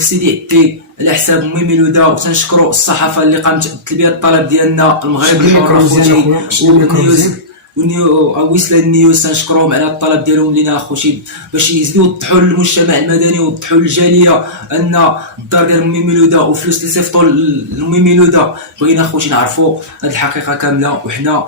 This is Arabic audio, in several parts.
سيدي عدي على حساب امي ميلوده، وتنشكروا الصحافه اللي قامت بتلبيه الطلب ديالنا المغرب الحر اخوتي ويسلا النيوز، تنشكرهم على الطلب ديالهم لينا اخوتي باش يزيدوا يوضحوا للمجتمع المدني ويوضحوا للجاليه ان الدار ديال امي ميلوده وفلوس اللي صيفطوا لامي ميلوده. بغينا اخوتي نعرفوا هذه الحقيقه كامله، وحنا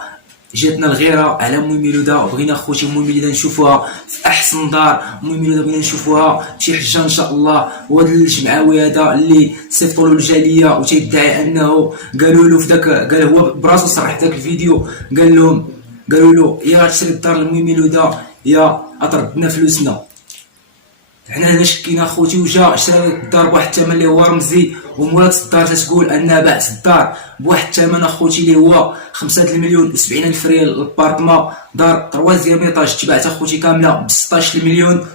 جاتنا الغيره على امي ميلوده، وبغينا اخوتي امي ميلوده نشوفوها في احسن دار. امي ميلوده بغينا نشوفوها شي حجه ان شاء الله. وهذا الجمعوي هذا اللي صيفطوا له الجاليه وتيدعي انه قالوا له في ذاك، قال هو براسو صرح في ذاك الفيديو، قالوا له يا تشري الدار لامي ميلوده يا اطردنا فلوسنا. حنا هنا شكينا اخوتي، وجا شرا الدار بواحد الثمن اللي هو رمزي، ومولات الدار تتقول انها باعت الدار بواحد الثمن اخوتي اللي هو 5 المليون و70 الف ريال. البارطما دار 3 ايطاج تباعت اخوتي كامله ب 16 المليون،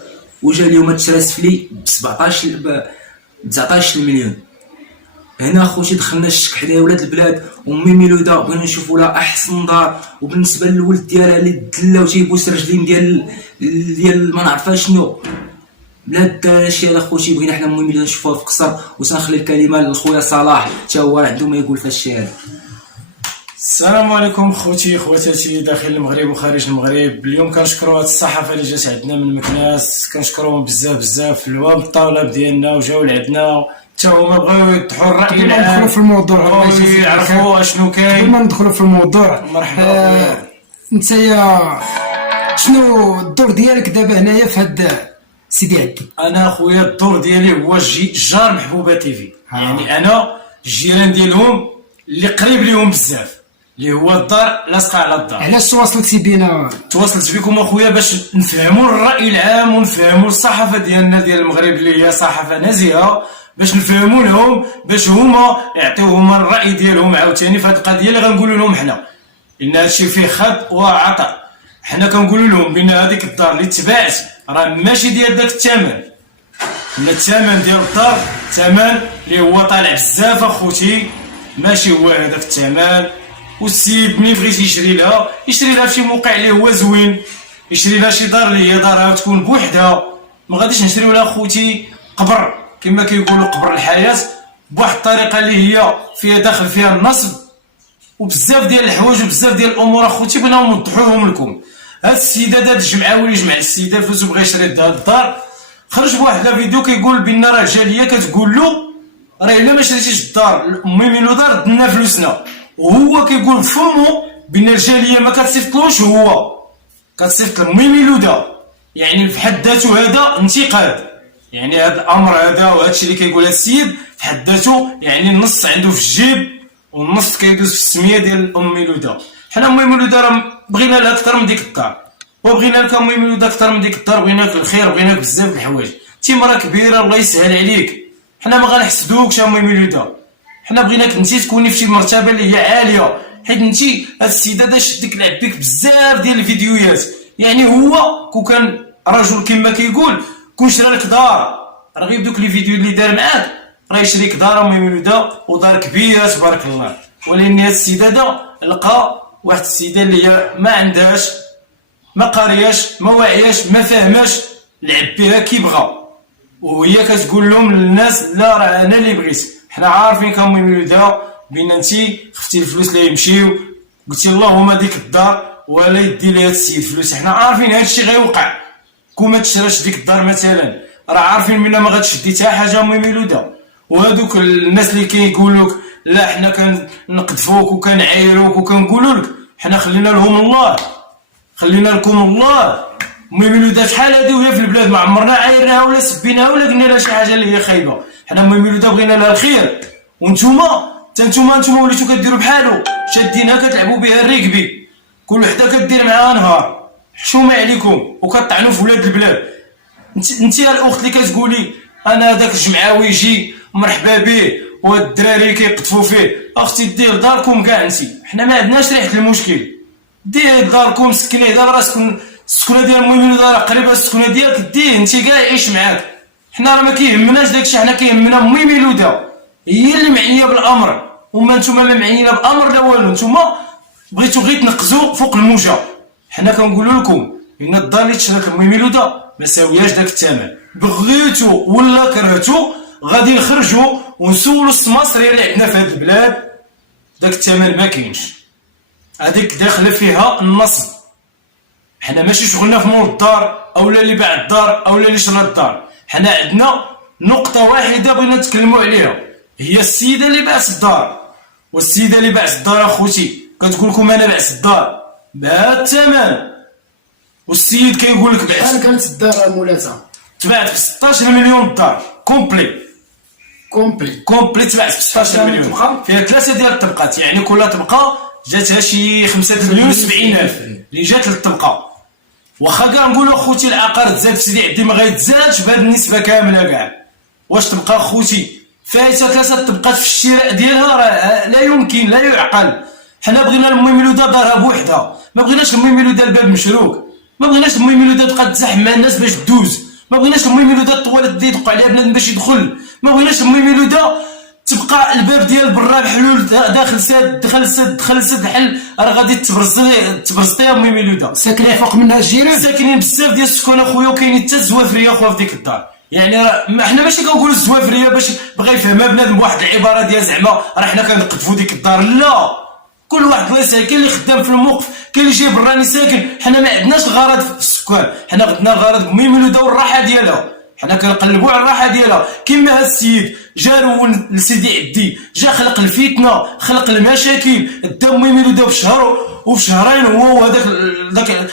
وجا اليوم تشرا سفلي ب 19 المليون. هنا اخوتي دخلنا الشك حدايا ولاد البلاد. امي ميلوده بغينا نشوفوا لها احسن دار، وبالنسبه للولد ديالها اللي دلا وتيبوس رجلين ديال ما نعرفها شنو، بلا دار شي هذا اخوتي. بغينا حنا امي ميلوده نشوفوها في قصر. وسنخلي الكلمه لخويا صلاح حتى هو عنده ما يقول في هذا الشيء هذا. السلام عليكم خوتي خواتاتي داخل المغرب وخارج المغرب. اليوم كنشكروا هاد الصحافه اللي جات عندنا من مكناس، كنشكروهم بزاف الوام الطلب ديالنا وجاو لعندنا حتى هما بغاو يوضحوا الراي العام. ندخلوا في الموضوع يعرفوا اشنو كاين. قبل ما ندخلوا في الموضوع، مرحبا نتايا شنو الدور ديالك دابا هنايا في هاد سيدي عدي؟ انا خويا الدور ديالي هو جار محبوبه تيفي. يعني انا الجيران ديالهم اللي قريب ليهم بزاف، اللي هو الدار لاصقه على الدار. علاش تواصلتي بينا؟ تواصلت بكم اخويا باش نفهموا الراي العام ونفهموا الصحافه ديالنا ديال المغرب اللي هي صحافه نزيهه، باش نفهموا لهم، باش هما يعطيو هما الراي ديالهم عاوتاني في هذه القضيه اللي غنقولوا لهم حنا، ان هادشي فيه خد وعطاء. حنا كنقولوا لهم بان هذيك الدار اللي تباعت راه ماشي ديال داك الثمن، من الثمن ديال الدار ثمن اللي هو طالع بزاف اخوتي، ماشي هو هذاك الثمن. والسيد ملي بغيت يشري لها في شي موقع اللي هو زوين، يشري لها شي دار اللي هي دارها تكون بوحدها. ما غاديش نشريو لها خوتي قبر كما كيقولوا قبر الحياه بواحد الطريقه اللي هي فيها داخل فيها النصب وبزاف ديال الحوايج وبزاف ديال الامور اخوتي بغينا نوضحوهم لكم. هاد السيده هاد الجمعوي اللي جمع السيده الفلوس وبغى يشري هاد الدار، خرج بواحد الفيديو كيقول بان راه جاليه كتقول له راه الا ما شريتيش الدار امي ميلوده ردنا فلوسنا، وهو كيقول بفمو بان الجاليه ما كتصيفطلوش، هو كتصيفط لامي ميلوده. يعني في حد ذاته هذا انتقاد، يعني هذا الامر هذا وهذا الشيء اللي كيقول هذا السيد في حد ذاته يعني النص عنده في الجيب والنص كيدوز في السميه ديال ام ميلوده. حنا امي ميلوده راه بغينا لها اكثر من ديك الدار، وبغينا لك امي ميلوده اكثر من ديك الدار، بغيناك الخير، بغيناك بزاف د الحوايج. انت مرا كبيره الله يسهل عليك، حنا ما غنحسدوكش امي ميلوده، حنا بغيناك انت تكوني في شي مرتبه اللي هي عاليه، حيت انت هاد السيده دا شدك لعب بك بزاف ديال الفيديوهات. يعني هو كون كان رجل كما كيقول كون شرا لك دار، راه غير دوك لي فيديو اللي دار معاك راه يشريك دار امي ميلوده ودار كبيره تبارك الله. ولكن هاد السيده دا لقى واحد السيده اللي هي ما عندهاش، ما قارياش، ما واعياش، ما فاهماش، لعب بها كي بغا، وهي كتقول لهم للناس لا راه انا اللي بغيت. حنا عارفين كامي ميلوده بان انت خفتي الفلوس اللي يمشيو، قلتي اللهم ديك الدار ولا يدي لها السيد فلوس. حنا عارفين هذا الشيء غيوقع كون ما تشراش ديك الدار مثلا، راه عارفين بان ما غاتشدي حتى حاجه امي ميلوده. وهذوك الناس اللي كيقولوا لك لا حنا كنقذفوك وكنعايروك وكنقولوا لك، حنا خلينا لهم الله، خلينا لكم الله. امي ميلوده شحال هادي وهي في البلاد ما عمرنا عايرناها ولا سبيناها ولا قلنا لها شي حاجه اللي هي خايبه. حنا امي ميلوده بغينا لها الخير، وانتوما نتوما وليتو كديروا بحالو، شادينها كتلعبوا بها الريكبي، كل وحده كدير معاها نهار. حشومه عليكم وكطعنوا في ولاد البلاد. انت الاخت اللي كتقولي انا هذاك الجمعاوي يجي مرحبا به وهاد الدراري كيقطفوا فيه، اختي دير داركم كاع انت، حنا ما عندناش ريحه المشكل. دير داركم سكنيه، دابا راسكم السكنه ديال امي ميلوده راه قريبه السكنه ديالك، ديه انت كاع يعيش معاك. حنا راه ما كيهمناش داكشي، حنا كيهمنا امي ميلوده هي اللي معنيه بالامر، وما نتوما ما معنيين بالامر لا والو. نتوما بغيتو غير تنقزوا فوق الموجه. حنا كنقولوا لكم ان الدار اللي تشرات امي ميلوده ما ساوياش داك الثمن، بغيتو ولا كرهتو غادي نخرجوا ونسولوا السماسريه اللي عندنا في هذه البلاد. داك الثمن ما كاينش، هذيك داخله فيها النصب. حنا ماشي شغلنا في مول الدار اولا اللي باع الدار اولا اللي شرى الدار، حنا عندنا نقطه واحده بغينا نتكلموا عليها، هي السيده اللي باعت الدار. والسيده اللي باعت الدار اخوتي كتقول لكم انا باعت الدار بهذا الثمن، والسيد كيقول لك بعت. شحال كانت الدار مولاتها؟ تباعت ب 16 مليون الدار كومبلي تباعت ب 16 مليون، فيها 3 ديال الطبقات، يعني كل طبقه جاتها شي 5 مليون 70 الف اللي جات للطبقه. واخا كاع نقولوا اخوتي العقار تزاد في سيدي عدي ما غيتزادش بهذه النسبه كامله كاع. واش تبقى اخوتي فايته 3 طبقات في الشراء ديالها؟ راه لا يمكن، لا يعقل. حنا بغينا الميميلوده دارها بوحدها، ما بغيناش الميميلوده الباب مشروق، ما بغيناش الميميلوده تبقى تزاحم مع الناس باش دوز، ما بغيناش الميميلوده طوال يدقوا عليها بنادم باش يدخل، ما بغيناش الميميلوده تبقى الباب ديال برا بحلول داخل ساد دخل ساد حل، راه غادي تبرزطيها ميميلوده. ساكنين فوق منها الجيران، ساكنين بزاف ديال السكان اخويا، وكاينين حتى الزوافريه اخويا في ديك الدار. يعني راه حنا ماشي كنقولوا الزوافريه باش بغا يفهمها بنادم بواحد العباره ديال زعما راه حنا كنقذفوا ديك الدار، لا. كل واحد الله يسهل، كاين اللي خدام في الموقف، كاين اللي جاي براني ساكن. حنا ما عندناش الغرض في السكان، حنا عندنا الغرض ميميلوده والراحه ديالها، حنا كنقلبوا على الراحه ديالها. كيما هاد السيد جا رول لسيدي عدي، جا خلق الفتنه، خلق المشاكل، دا ميميلوده بشهر وفي شهرين هو وهذاك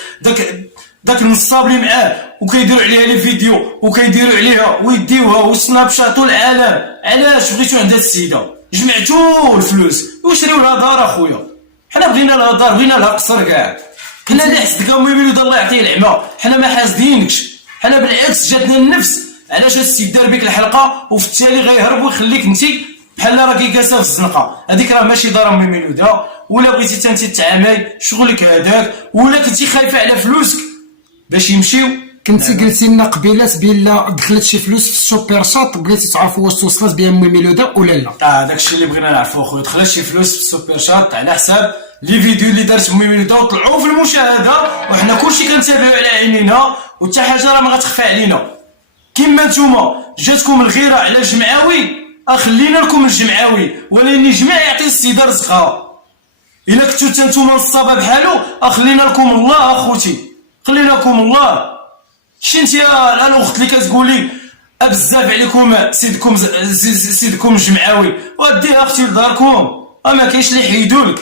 داك النصاب اللي معاه، وكيديروا عليها لي فيديو وكيديروا عليها ويديوها وسناب شات العالم. علاش بغيتو عند هاد السيده؟ جمعتو الفلوس وشريو لها دار اخويا. حنا بغينا لها دار، بغينا لها قصر كاع. حنا اللي حسدك ميميلوده الله يعطيه العمى، حنا ما حاسدينكش، حنا بالعكس جاتنا النفس علاش هاد السيد دار بك الحلقه وفي التالي غيهرب ويخليك انت بحال راكي كاسه في الزنقه. هذيك راه ماشي دار ميميلوده. ولا بغيتي انت تتعامل شغلك هذاك، ولا كنتي خايفه على فلوسك باش يمشيو. كنتي قلتي لنا قبيلات بلا دخلت شي فلوس في السوبر شات، بغيتي تعرفوا واش توصلت بها ميميلوده ولا لا؟ داكشي اللي بغينا نعرفو اخويا. دخلت شي فلوس في السوبر شات على حساب لي فيديو اللي دارت ميميلوده وطلعوا في المشاهده، وحنا كلشي كنتابعوا على عينينا، وحتى حاجه راه ما غتخفى علينا. كيما نتوما جاتكم الغيره على الجمعاوي، خلينا لكم الجمعاوي، ولكن الجمع يعطي السيده رزقها. الا كنتو حتى نتوما نصابه بحالو خلينا لكم الله اخوتي، خلينا لكم الله. شي انت يا الاخت اللي كتقولي بزاف عليكم سيدكم الجمعاوي، وديها اختي لداركم، ما كاينش اللي يحيدولك،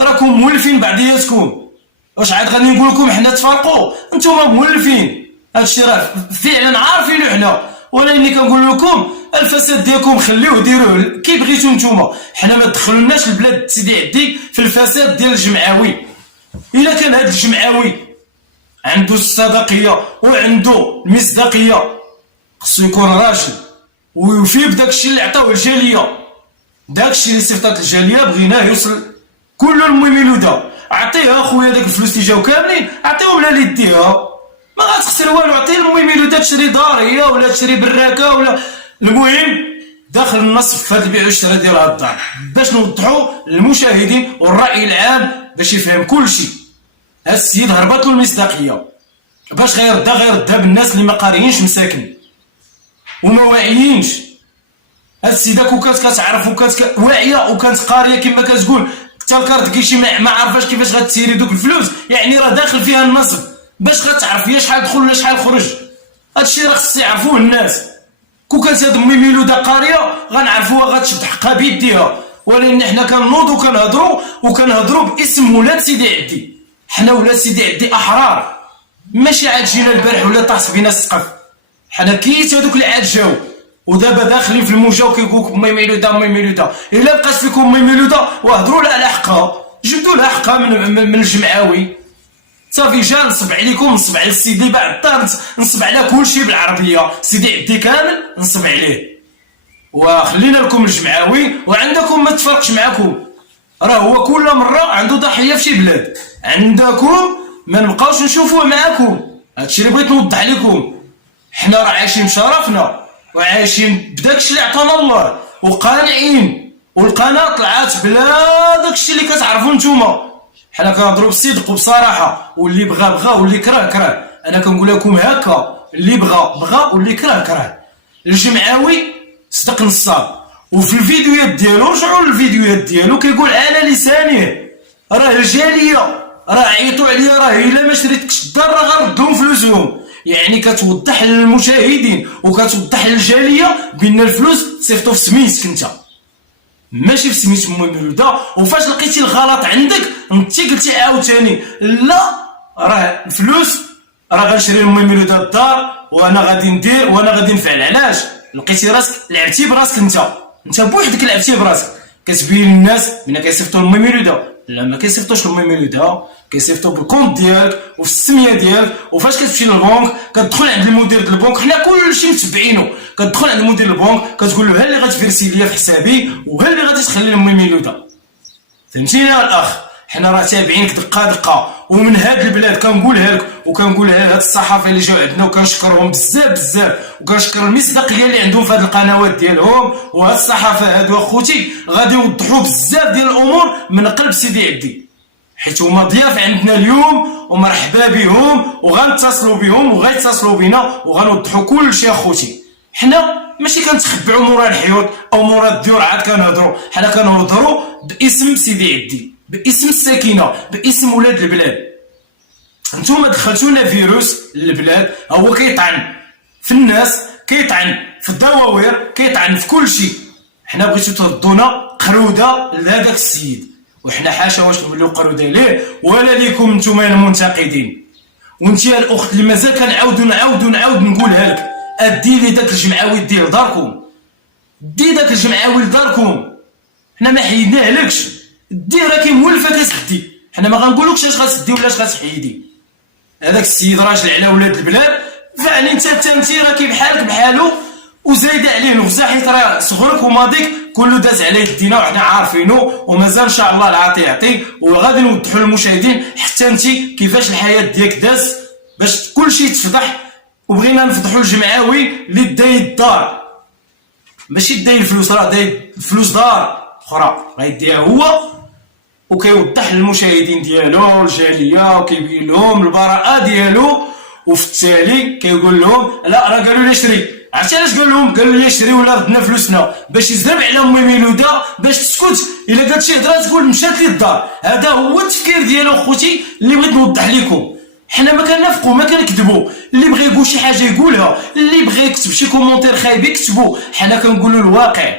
راكم مولفين بعضياتكم. واش عاد غادي نقول لكم حنا تفرقوا؟ نتوما مولفين، هادشي راه فعلا عارفينو حنا، ولكن كنقول لكم الفساد ديالكم خليوه ديروه كي بغيتو نتوما. حنا ما دخلناش البلاد سيدي عدي في الفساد ديال الجمعاوي. الا كان هاد الجمعاوي عنده الصداقيه وعنده المصداقيه، خصو يكون راجل ويوفي بداك الشيء اللي عطاوه الجاليه. داك الشيء اللي صيفطات الجاليه بغيناه يوصل كل الميميلوده. عطيها اخويا داك الفلوس اللي جاو كاملين، عطيهم لها اللي ديها، ما غتخسر والو. عطي الميميلوده تشري دار هي ولا تشري براكه ولا. المهم داخل النص في هذا البيع والشراء ديال هاد الدار باش نوضحوا للمشاهدين والراي العام باش يفهم كل شيء. هاد السيد هربت له المصداقيه، باش غيردها بالناس اللي ما قاريينش مساكن وما واعيينش. هاد السيده كون كانت كتعرف وكانت واعيه وكانت قاريه كما كتقول، حتى الكارت كيشي ما عارفاش كيفاش غتسيري دوك الفلوس، يعني راه داخل فيها النصب. باش غتعرف هي شحال دخل ولا شحال خرج، هادشي راه خص يعرفوه الناس. كون كانت هاد ميميلوده قاريه غنعرفوها غتشد حقها بيديها، ولكن حنا كنوضوا وكنهضروا باسم ولاد سيدي عدي. حنا ولاد سيدي عدي احرار، ماشي عاد جينا البارح ولا طاحت بينا السقف. حنا كيت هذوك اللي عاد جاو ودابا داخلين في الموجه وكيقول لكم ميميلوده. الا بقات فيكم ميميلوده وهضروا لها على حقها، جبدوا لها حقها من الجمعاوي. صافي جا نصب عليكم، نصب على السيد اللي باع الدار، نصب على كلشي بالعربيه، سيدي عدي كامل نصب عليه. وخلينا لكم الجمعاوي، وعندكم ما تفرقش معكم، راه هو كل مره عنده ضحيه في شي بلاد، عندكم ما نبقاوش نشوفوه معاكم. هادشي اللي بغيت نوضح لكم. حنا راه عايشين بشرفنا وعايشين بداكشي اللي عطانا الله وقانعين، والقناه طلعات بلا داكشي اللي كتعرفوا نتوما. حنا كنهضروا بالصدق وبصراحه، واللي بغى واللي كره. انا كنقول لكم هكا، اللي بغى واللي كره. الجمعاوي صدق نصاب. وفي الفيديوهات ديالو رجعوا للفيديوهات ديالو كيقول على لسانه راه رجاليه، راه عيطوا عليا، راه الا ما شريتكش الدار راه غنردهم فلوسهم. يعني كتوضح للمشاهدين وكتوضح للجاليه بان الفلوس صيفطوا في سميتك انت ماشي في سميت مو مولوده. وفاش لقيتي الغلط عندك انت قلتي عاوتاني لا راه الفلوس راه غنشري لامي مولوده الدار وانا غادي ندير وانا غادي نفعل. علاش؟ لقيتي راسك لعبتي براسك، انت بوحدك لعبتي براسك. كتبين للناس من كيصيفطوا لامي مولوده، لا ما كيصيفطوش لامي مولوده، كيصيفطوا بالكونت ديالك وفي السميه ديالك. وفاش كتمشي للبنك كتدخل عند المدير ديال البنك، حنا كلشي متبعينو، كتدخل عند مدير البنك كتقول له ها اللي غتفيرسي ليا في حسابي وها اللي غادي تخلي لامي مولوده. فهمتيني يا الاخ؟ حنا راه تابعينك دقه دقه. ومن هاد البلاد كنقولها لك وكنقولها لهاد الصحافه اللي جاو عندنا وكنشكرهم بزاف وكنشكر المصداقيه اللي عندهم في هاد القنوات ديالهم. وهاد الصحافه هادو اخوتي غادي يوضحوا بزاف ديال الامور من قلب سيدي عدي، حيت هما ضياف عندنا اليوم ومرحبا بهم وغنتصلوا بهم وغيتصلوا بينا وغنوضحوا كل شيء اخوتي. حنا ماشي كنتخبعوا مورا الحيوط او مورا الديور عاد كنهضروا، حنا كنهضروا باسم سيدي عدي، باسم الساكنه، باسم ولاد البلاد. نتوما دخلتوا لنا فيروس للبلاد هو كيطعن في الناس، كيطعن في الدواوير، كيطعن في كل شيء. حنا بغيتو تردونا قروده لهذاك السيد، وحنا حاشا واش نوليو قروده ليه ولا ليكم نتوما المنتقدين. وانت يا الاخت اللي مازال كنعاود نقولها لك، ادي لي داك الجمعاوي ديال داركم، دي داك الجمعاوي لداركم، حنا ما حيدناهلكش، دي راكي مولفه كتسدي، حنا ما غنقولوكش اش غتسدي ولا اش غتحيدي. هذاك السيد راجل على ولاد البلاد، فعني انت راكي بحالك بحالو وزايد عليه الغزا، حيت راه صغرك وماضيك كله داز على يدينا وحنا عارفينه، ومازال ان شاء الله العاطي يعطي. وغادي نوضحوا للمشاهدين حتى انت كيفاش الحياه ديالك داز باش كلشي يتفضح. وبغينا نفضحوا الجمعاوي اللي داي الدار، ماشي داي الفلوس، راه داي الفلوس دار اخرى غيديها هو، وكيوضح للمشاهدين ديالو الجاليه وكيبين لهم البراءه ديالو. وفي التالي كيقول لهم لا راه قالوا لي شري. عرفتي علاش قال لهم؟ قالوا لي شري ولا ردنا فلوسنا، باش يزرب على امي مولوده باش تسكت. الا قالت شي هضره تقول مشات لي الدار. هذا هو التفكير ديالو اخوتي اللي بغيت نوضح لكم. حنا ما كنافقوا ما كنكذبوا، اللي بغى يقول شي حاجه يقولها، اللي بغى يكتب شي كومونتير خايب يكتبوا، حنا كنقولوا الواقع.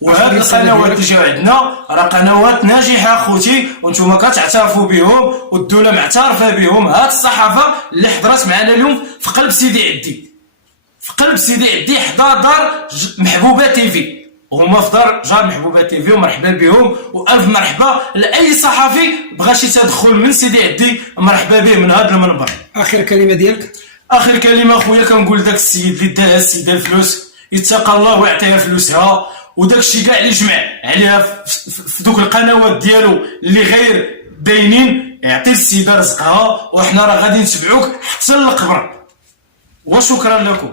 وهاد القنوات اللي جاو عندنا راه قنوات ناجحه اخوتي، وانتم كتعترفوا بهم والدوله معترفه بهم. هاد الصحافه اللي حضرت معنا اليوم في قلب سيدي عدي، في قلب سيدي عدي حدا دار محبوبه تيفي، وهما في دار جار محبوبه تيفي، ومرحبا بهم والف مرحبا لاي صحفي بغى شي تدخل من سيدي عدي، مرحبا به من هذا المنبر. اخر كلمه ديالك؟ اخر كلمه خويا كنقول داك السيد اللي داها السيده الفلوس يتقى الله ويعطيها فلوسها، وداك الشيء كاع اللي جمع عليها في دوك القنوات ديالو اللي غير باينين يعطي السيده رزقها. وحنا راه غادي نتبعوك حتى للقبر. وشكرا لكم.